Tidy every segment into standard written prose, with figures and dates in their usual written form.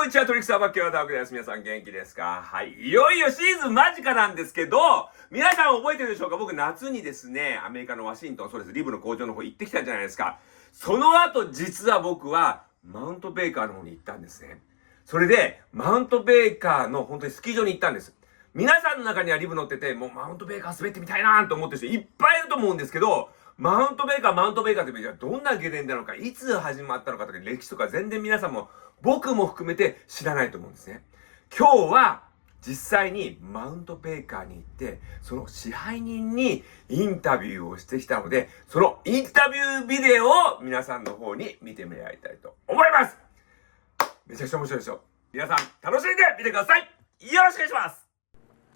こんにちは、トリックスターバックヤーダークです。皆さん元気ですか？はい。いよいよシーズン間近なんですけど、皆さん覚えてるでしょうか？僕夏にですね、アメリカのワシントン、そうです、リブの工場の方行ってきたんじゃないですか。その後、実は僕は、マウントベーカーの方に行ったんですね。それで、マウントベーカーの本当にスキー場に行ったんです。皆さんの中にはリブ乗ってて、もうマウントベーカー滑ってみたいなと思ってる人いっぱいいると思うんですけど、マウントベーカーってじゃあどんなゲレンデなのか、いつ始まったのかとか、歴史とか全然皆さんも、僕も含めて知らないと思うんですね。今日は実際にマウントベーカーに行って、その支配人にインタビューをしてきたので、そのインタビュービデオを皆さんの方に見てもらいたいと思います。めちゃくちゃ面白いでしょ。皆さん楽しんで見てください。よろしくお願いします。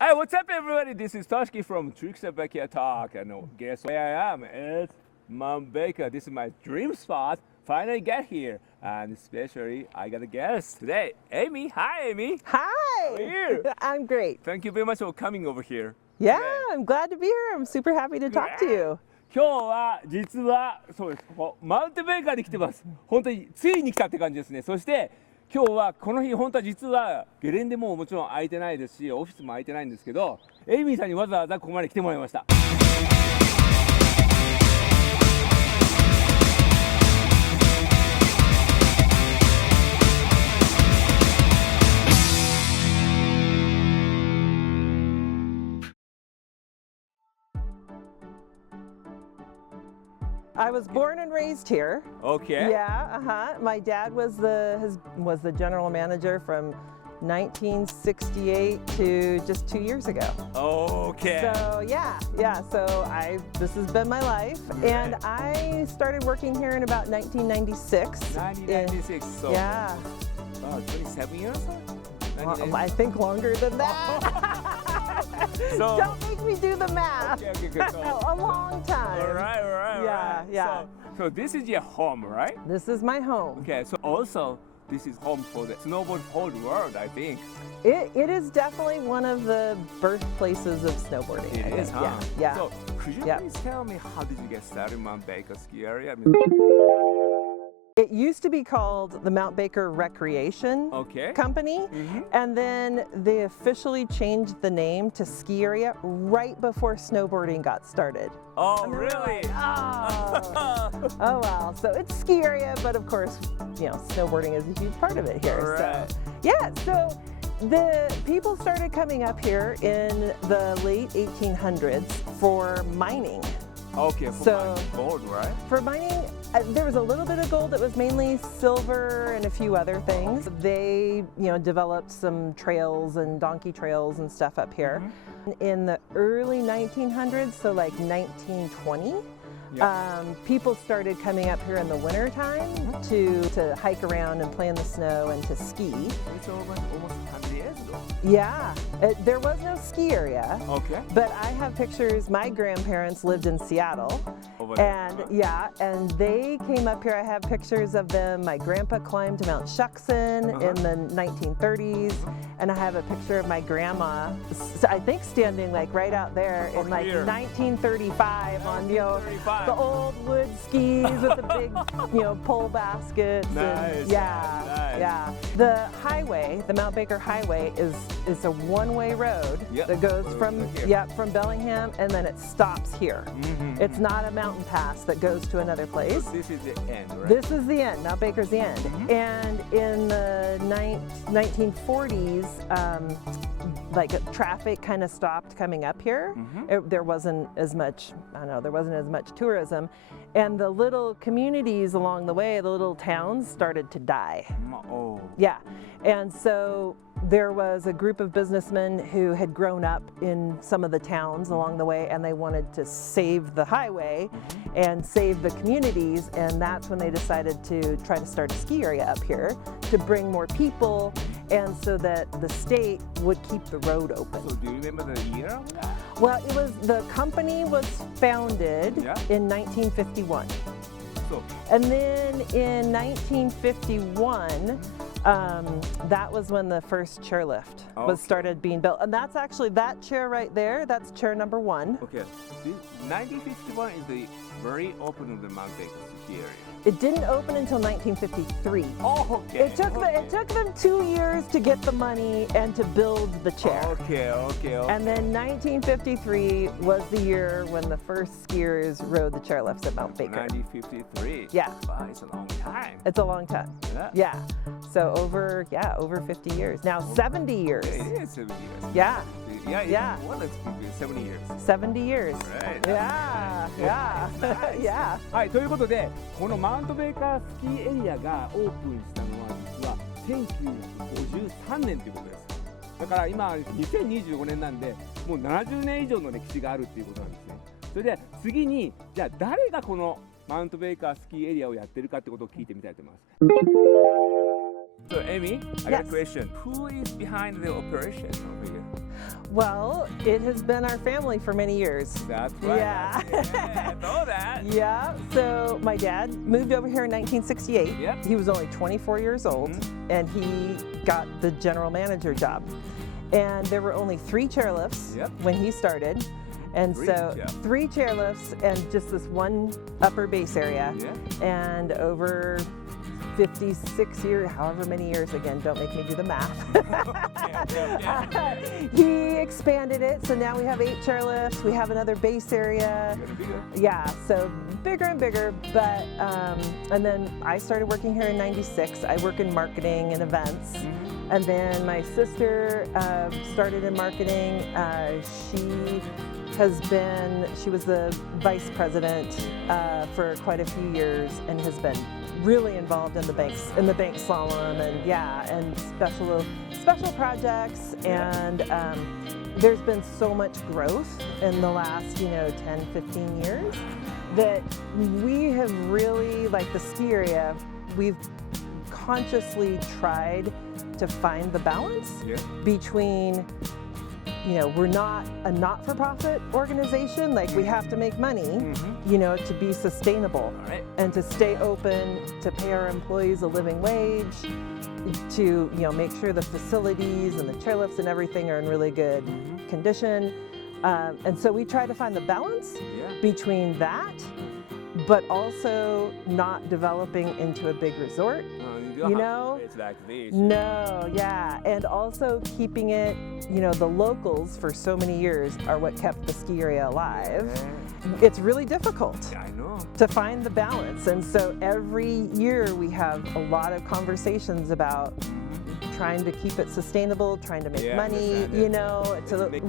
Hi, what's up, everybody? This is Toshki from Trickster Talk, and guess where I am? It's Mt.Baker. This is my dream spot. Finally get here, and especially I got a guest today, Amy. Hi, Amy. Hi. How are you? I'm great. Thank you very much for coming over here. Yeah, today. I'm glad to be here. I'm super happy to talk to you. 今日は実はそうです。ここマウントベーカーに来てます。本当についに来たって感じですね。そして今日はこの日本当は実はゲレンデももちろん空いてないですし、オフィスも空いてないんですけど、エイミーさんにわざわざここまで来てもらいました。I was born and raised here. Okay. Yeah, My dad was the general manager from 1968 to just 2 years ago. Okay. So this has been my life, and I started working here in about 1996. 1996. So Yeah. 27 years? I think longer than that. So, Don't make me do the math. Okay, so, A long time. All right. Yeah. So this is your home, right? This is my home. Okay. So also this is home for the snowboard whole world, I think. It is definitely one of the birthplaces of snowboarding. It is, huh? Yeah. So could you Yeah. please tell me how did you get started in Mt.Baker ski area? It used to be called the Mt.Baker Recreation Okay. Company, and then they officially changed the name to ski area right before snowboarding got started. Oh, really? Oh well, so it's ski area, but of course, snowboarding is a huge part of it here. Right. So the people started coming up here in the late 1800s for mining. Okay, for gold, right? For mining, there was a little bit of gold. It was mainly silver and a few other things. They, developed some trails and donkey trails and stuff up here. In the early 1900s, so like 1920, people started coming up here in the winter time to hike around and play in the snow and to ski. It's almost 100 years ago. Yeah, there was no ski area. Okay. But I have pictures. My grandparents lived in Seattle, and they came up here. I have pictures of them. My grandpa climbed Mount Shuksan in the 1930s, and I have a picture of my grandma, I think standing like right out there in like 1935 on the old wood skis with the big pole baskets. Nice. Yeah. The highway, the Mt.Baker Highway, is a one-way road that goes from Bellingham, and then it stops here. It's not a mountain pass that goes to another place. So this is the end, right? This is the end. Mt.Baker's the end. And in the 1940s, traffic kind of stopped coming up here. There wasn't as much tourism, and the little communities along the way, the little towns, started to die. Oh. Yeah, and so there was a group of businessmen who had grown up in some of the towns along the way, and they wanted to save the highway and save the communities, and that's when they decided to try to start a ski area up here to bring more people, and so that the state would keep the road open. So do you remember the year of that? Well, the company was founded in 1951. So. And then in 1951, that was when the first chairlift was started being built. And that's actually that chair right there, that's chair number 1. Okay, 1951 is the very opening of the Mt.Baker ski area. It didn't open until 1953. Oh, okay. It took them 2 years to get the money and to build the chair. Okay. And then 1953 was the year when the first skiers rode the chairlifts at Mt.Baker. 1953. Yeah. Wow, it's a long time. It's a long time. Yeah. So over 50 years. Now 70 years. It is 70 years. Yeah. Yeah. More than 70 years. 70 years. Right. Yeah. Yeah. はい、ということで、このマウントベーカースキーエリアがオープンしたのは実は1953年ということです。だから今2025年なんで、もう70年以上の歴史があるっていうことなんですね。それで次に、じゃあ誰がこのマウントベーカースキーエリアをやってるかってことを聞いてみたいと思います。So, Amy, I got a question. Who is behind the operation over here? Well, it has been our family for many years. That's right. Yeah. I know that. Yeah. So my dad moved over here in 1968. Yep. He was only 24 years old, and he got the general manager job. And there were only 3 chairlifts when he started. And three chairlifts and just this one upper base area. And over 56 years, however many years, again, don't make me do the math. He expanded it, so now we have 8 chairlifts. We have another base area. Yeah, so bigger and bigger. But and then I started working here in '96. I work in marketing and events. And then my sister started in marketing. She was the vice president for quite a few years and has been really involved in the bank slalom and special projects. And there's been so much growth in the last 10, 15 years that we have really, like the ski area, we've consciously tried to find the balance between, we're not a not-for-profit organization, like we have to make money, to be sustainable and to stay open, to pay our employees a living wage, to, make sure the facilities and the chairlifts and everything are in really good condition. And so we try to find the balance between that, but also not developing into a big resort. It's like this. No, yeah, and also keeping it, the locals for so many years are what kept the ski area alive. It's really difficult to find the balance, and so every year we have a lot of conversations about trying to keep it sustainable, trying to make money,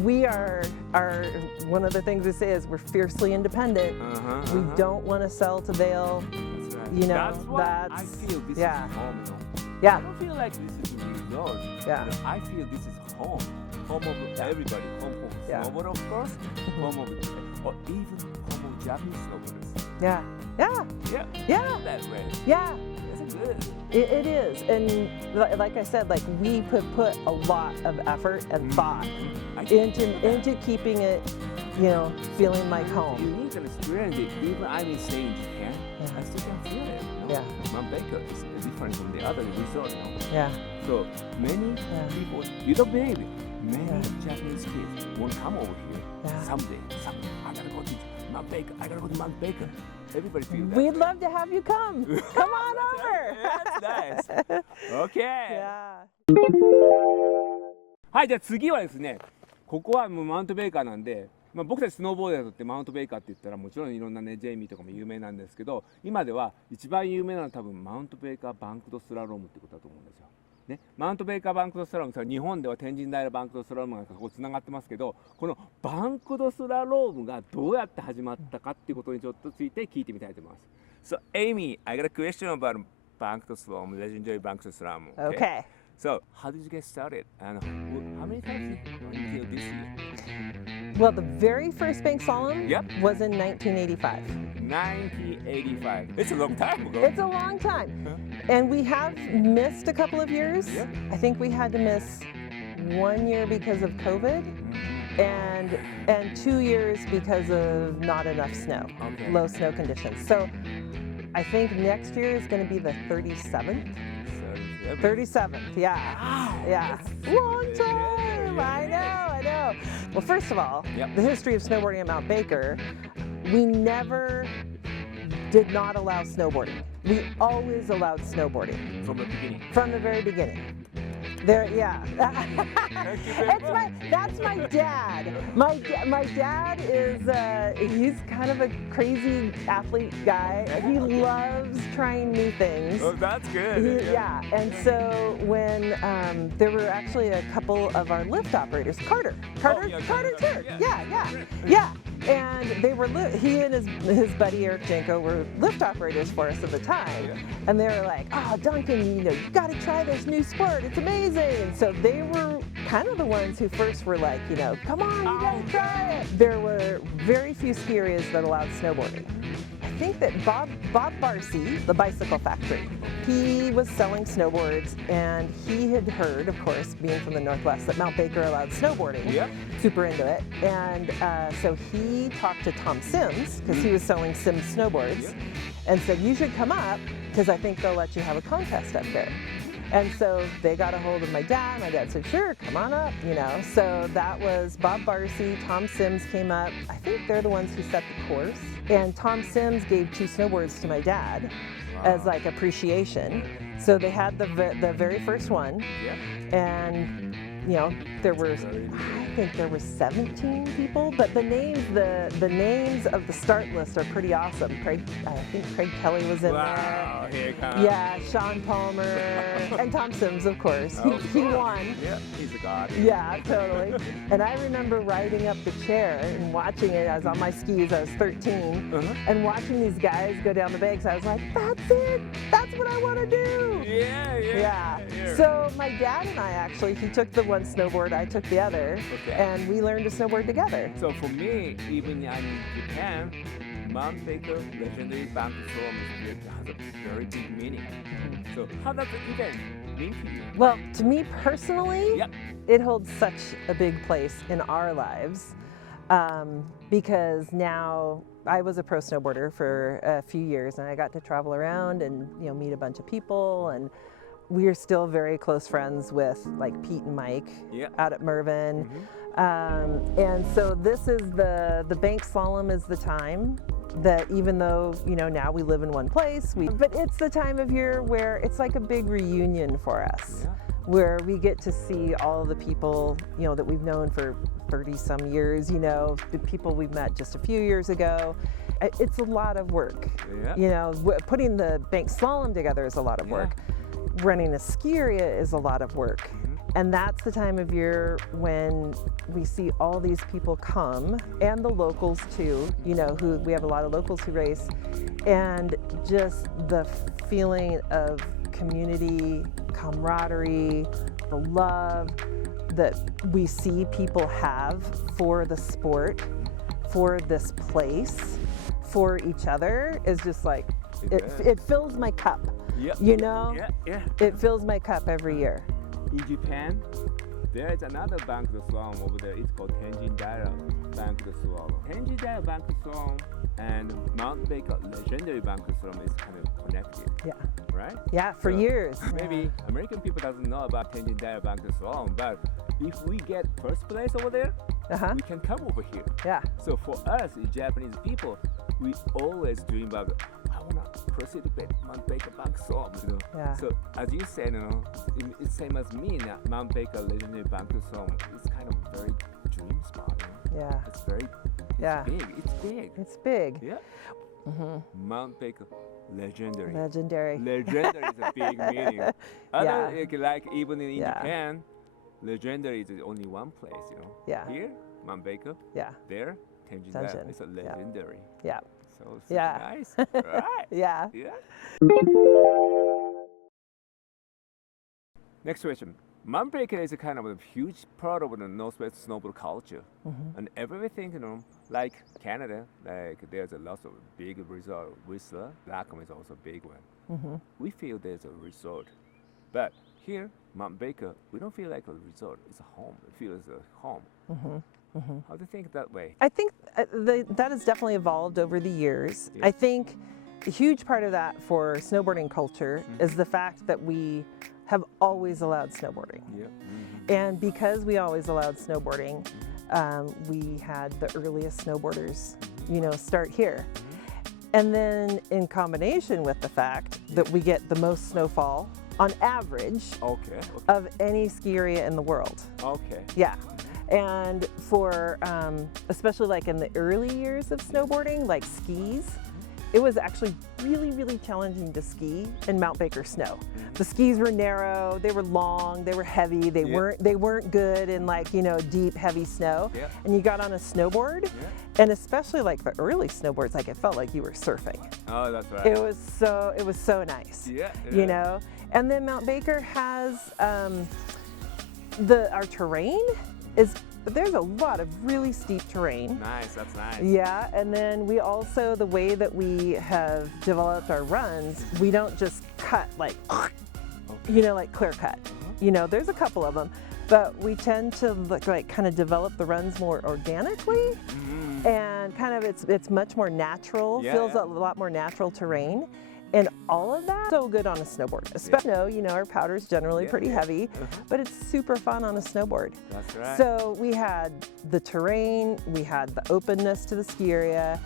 we are one of the things we say is we're fiercely independent. We don't want to sell to Vail. That's why I feel this is home. Yeah. I don't feel like this is a resort. Yeah. I feel this is home. Home of everybody. Home of snowboarder, of course. Home of, or even home of Japanese snowboarders. Yeah. That way. Yeah. It's good. It is, and like I said, like we put a lot of effort and thought into keeping it, feeling like home. You need to experience it. Even I'm staying in Japan, I still can feel it. Mt.Baker is different from the other resort. So many people, you don't believe it. Many Japanese kids won't come over here. Someday, I gotta go to Mt.Baker. I gotta go to Mt.Baker. Everybody feels that. We'd love to have you come. Come on over. That's nice. Okay. はい、じゃあ次はですね、ここはもうマウントベーカーなんで、僕たちスノーボーダーにとってマウントベーカーって言ったらもちろんいろんなね、ジェイミーとかも有名なんですけど、今では一番有名なのは多分マウントベーカーバンクドスラロームってことだと思うんですよ。ね、マウントベーカーバンクドスラローム、日本では天神平バンクドスラロームがここつながってますけど、このバンクドスラロームがどうやって始まったかっていうことにちょっとついて聞いてみたいと思います。So, Amy, I got a question about Banked Slalom, legendary Banked Slalom. Okay. So, how did you get started? And how many times until this year? Well, the very first bank slalom was in 1985. 1985. It's a long time ago. It's a long time. And we have missed a couple of years. I think we had to miss 1 year because of COVID and 2 years because of not enough snow, low snow conditions. So I think next year is going to be the 37th. 37th, yeah. Long time. I know. Well, first of all, the history of snowboarding at Mt.Baker, we never did not allow snowboarding. we always allowed snowboarding from the beginning. from the very beginning. There, yeah. That's my dad. My dad is he's kind of a crazy athlete guy. He loves trying new things. Oh, that's good. Yeah, and so when there were actually a couple of our lift operators, Carter too. Yeah. And they were he and his buddy Eric Janko were lift operators for us at the time, and they were like, "Oh, Duncan, you got to try this new sport. It's amazing." And so they were kind of the ones who first were like, "Come on, you got to try it." There were very few ski areas that allowed snowboarding. I think that Bob Barcy, the bicycle factory, he was selling snowboards, and he had heard, of course, being from the Northwest, that Mt.Baker allowed snowboarding. Yep. Super into it. And so he talked to Tom Sims, because he was selling Sims snowboards, and said, "You should come up, because I think they'll let you have a contest up there." And so they got a hold of my dad. My dad said, "Sure, come on up," So that was Bob Barcy, Tom Sims came up. I think they're the ones who set the course. And Tom Sims gave 2 snowboards to my dad as like appreciation. So they had the very first one. And there were, I think there were 17 people, but the names of the start list are pretty awesome. I think Craig Kelly was in Wow, there. here it comes. Yeah, Sean Palmer, and Tom Sims, of course. He won. Yeah, he's a god. Yeah, totally. And I remember riding up the chair and watching it. I was on my skis, I was 13, and watching these guys go down the banks. I was like, "That's it! That's what I want to do!" Yeah. So my dad and I actually, he took the one snowboard, I took the other, and we learned to snowboard together. So for me, even I'm in Japan, Mt.Baker legendary bank storm has a very big meaning. So how does it even mean to you? Well, to me personally, it holds such a big place in our lives, because now I was a pro snowboarder for a few years, and I got to travel around and meet a bunch of people, and we are still very close friends with like Pete and Mike out at Mervyn. And so this is the bank slalom is the time that, even though now we live in one place, but it's the time of year where it's like a big reunion for us, where we get to see all the people that we've known for 30 some years, the people we've met just a few years ago. It's a lot of work. Putting the bank slalom together is a lot of work. Running a ski area is a lot of work. And that's the time of year when we see all these people come, and the locals too, who we have a lot of locals who race, and just the feeling of community, camaraderie, the love that we see people have for the sport, for this place, for each other is just like, it fills my cup. It fills my cup every year. In Japan, there is another bank slalom over there. It's called Tenjin-Daira bank slalom. Tenjin-Daira bank slalom and Mt.Baker legendary bank slalom is kind of connected. Right? Yeah, for years. Maybe American people doesn't know about Tenjin-Daira bank slalom, but if we get first place over there, we can come over here. So for us, Japanese people, we always dream about, I want to participate in Mt.Baker bank slalom. So as you said, it's same as me. Mt.Baker legendary bank slalom is kind of a very dream spot. It's very, it's big. It's big. Mt.Baker legendary. Legendary. Legendary is a big meaning. Like even in Japan, legendary is only one place, Here, Mt.Baker. There, Tenjin-Daira. It's a legendary. So nice. Right. Next question. Mt.Baker is a kind of a huge part of the Northwest snowboard culture. And everything, like Canada, like there's a lot of big resort. Whistler, Lacombe is also a big one. We feel there's a resort. But here, Mt.Baker, we don't feel like a resort. It's a home. It feels a home. How do you think that way? I think that has definitely evolved over the years. I think a huge part of that for snowboarding culture is the fact that we have always allowed snowboarding. And because we always allowed snowboarding, we had the earliest snowboarders, start here. And then in combination with the fact that we get the most snowfall on average Okay. of any ski area in the world. Okay. Yeah. And for, especially like in the early years of snowboarding, like skis, it was actually really, really challenging to ski in Mt.Baker snow. The skis were narrow, they were long, they were heavy, they weren't good in like, you know, deep, heavy snow. Yeah. And you got on a snowboard, and especially like the early snowboards, like it felt like you were surfing. Oh, that's right. It was so nice. Yeah. You know? And then Mt.Baker has our terrain is, there's a lot of really steep terrain. Nice. That's nice. Yeah, and then we also, the way that we have developed our runs, we don't just cut like, you know, like clear cut. You know, there's a couple of them, but we tend to like kind of develop the runs more organically, and kind of it's much more natural, feels a lot more natural terrain. And all of that, so good on a snowboard. Especially, you know, our powder's generally pretty heavy, but it's super fun on a snowboard. That's right. So we had the terrain, we had the openness to the ski area,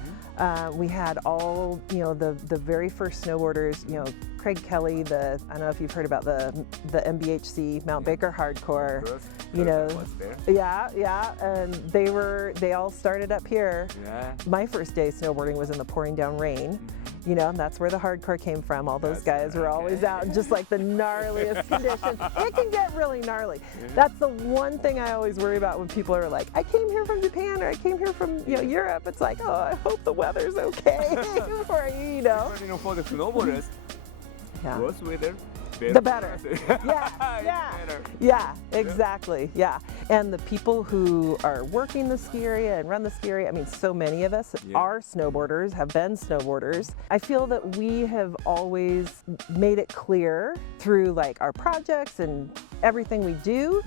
we had all, you know, the very first snowboarders, you know, Craig Kelly, I don't know if you've heard about the MBHC, Mt.Baker Hardcore, you know, and they all started up here. Yeah. My first day snowboarding was in the pouring down rain. You know, and that's where the hardcore came from. All those guys were always out in just like the gnarliest conditions. It can get really gnarly. That's the one thing I always worry about when people are like, I came here from Japan or I came here from, you know, Europe. It's like, oh, I hope the weather's okay for you know. You know, for the snowboarders, worse weather, the better. Yeah, exactly. Yeah. And the people who are working the ski area and run the ski area, I mean, so many of us are snowboarders, have been snowboarders. I feel that we have always made it clear through like our projects and everything we do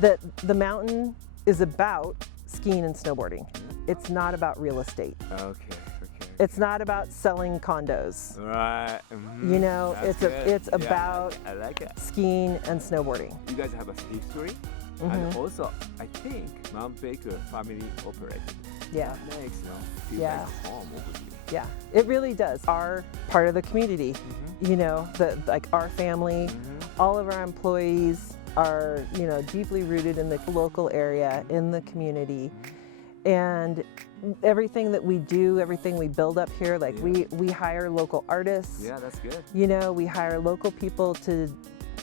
that the mountain is about skiing and snowboarding. It's not about real estate. Okay. It's not about selling condos. Right. You know, That's it's good. about I like it. skiing and snowboarding. You guys have a history, and also I think Mt.Baker family operated. Yeah. That makes feel like home over here. Yeah, it really does. Our part of the community, you know, like our family, all of our employees are, you know, deeply rooted in the local area, in the community. And everything that we do, everything we build up here, like we hire local artists. Yeah, that's good. You know, we hire local people to,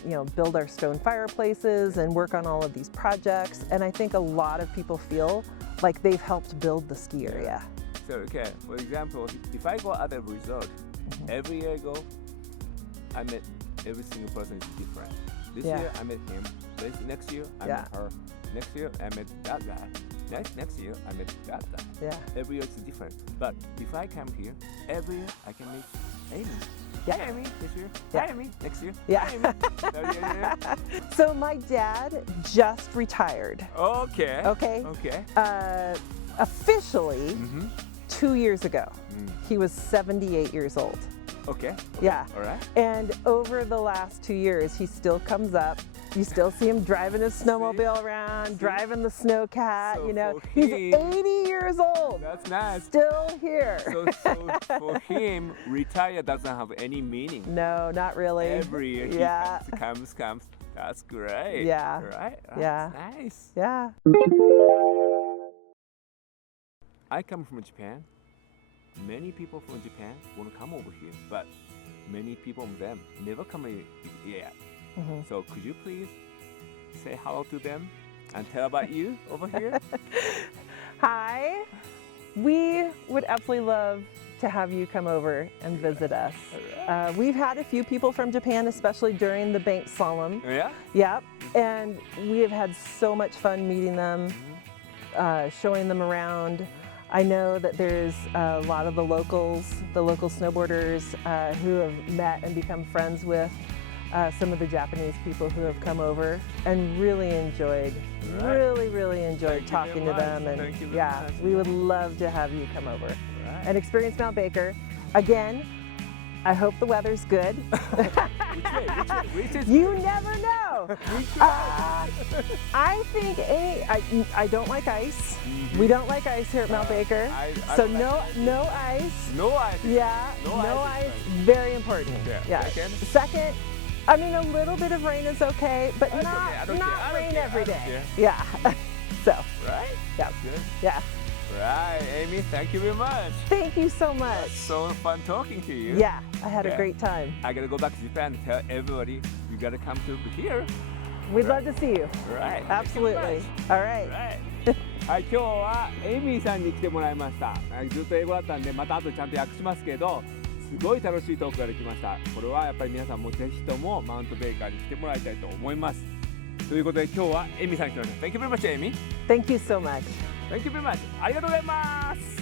you know, build our stone fireplaces and work on all of these projects. And I think a lot of people feel like they've helped build the ski area. So, okay, for example, if I go at a resort, every year I go, I met every single person is different. This year I met him. Next year I met her. Next year I met that guy. Next year I met that guy. Yeah. Every year it's different. But if I come here, every year I can meet Amy. Yeah. Hi Amy, this year. Yeah. Hi Amy, next year. Yeah. Hi, Amy. So my dad just retired. Okay. Okay. Okay. Officially 2 years ago. He was 78 years old. Okay. Yeah. All right. And over the last 2 years, he still comes up. You still see him driving his snowmobile around, driving the snowcat, So you know. for He's him- 80 years old. That's nice. Still here. So for him, retire doesn't have any meaning. No, not really. Every year he comes. That's great. Yeah. Right? Yeah. That's nice. Yeah. I come from Japan. Many people from Japan want to come over here, but many people of them never come here yet. So could you please say hello to them and tell about you over here? Hi. We would absolutely love to have you come over and visit us. We've had a few people from Japan, especially during the bank slalom. Yeah? Yep. And we have had so much fun meeting them, showing them around. I know that there's a lot of the local snowboarders who have met and become friends with some of the Japanese people who have come over and really enjoyed talking to them. And we would love to have you come over and experience Mt.Baker. Again, I hope the weather's good. Which is You never know. I think I don't like ice. We don't like ice here at Mt.Baker. I So don't like no ice. no ice. Yeah, No no ice ice. is Very important. Yeah. Second, I mean a little bit of rain is okay, but That's not okay. I don't care. I don't rain care. every I don't day. care. Yeah. So Right? yeah, Good. yeah. Right, Amy, thank you very much. Thank you so much. So fun talking to you. Yeah, I had a Yeah. great time. I gotta go back to Japan and tell everybody you gotta come to here. We'd love to see you. Right. Absolutely. All right. Right. はい、今日はエイミーさんに来てもらいました。ずっと英語だったんで、また後でちゃんと訳しますけど、すごい楽しいトークができました。これはやっぱり皆さんもぜひともマウントベーカーに来てもらいたいと思います。ということで今日はエイミーさんに来てもらいました。Thank you very much, Amy. Thank you so much. Thank you very much. ありがとうございます。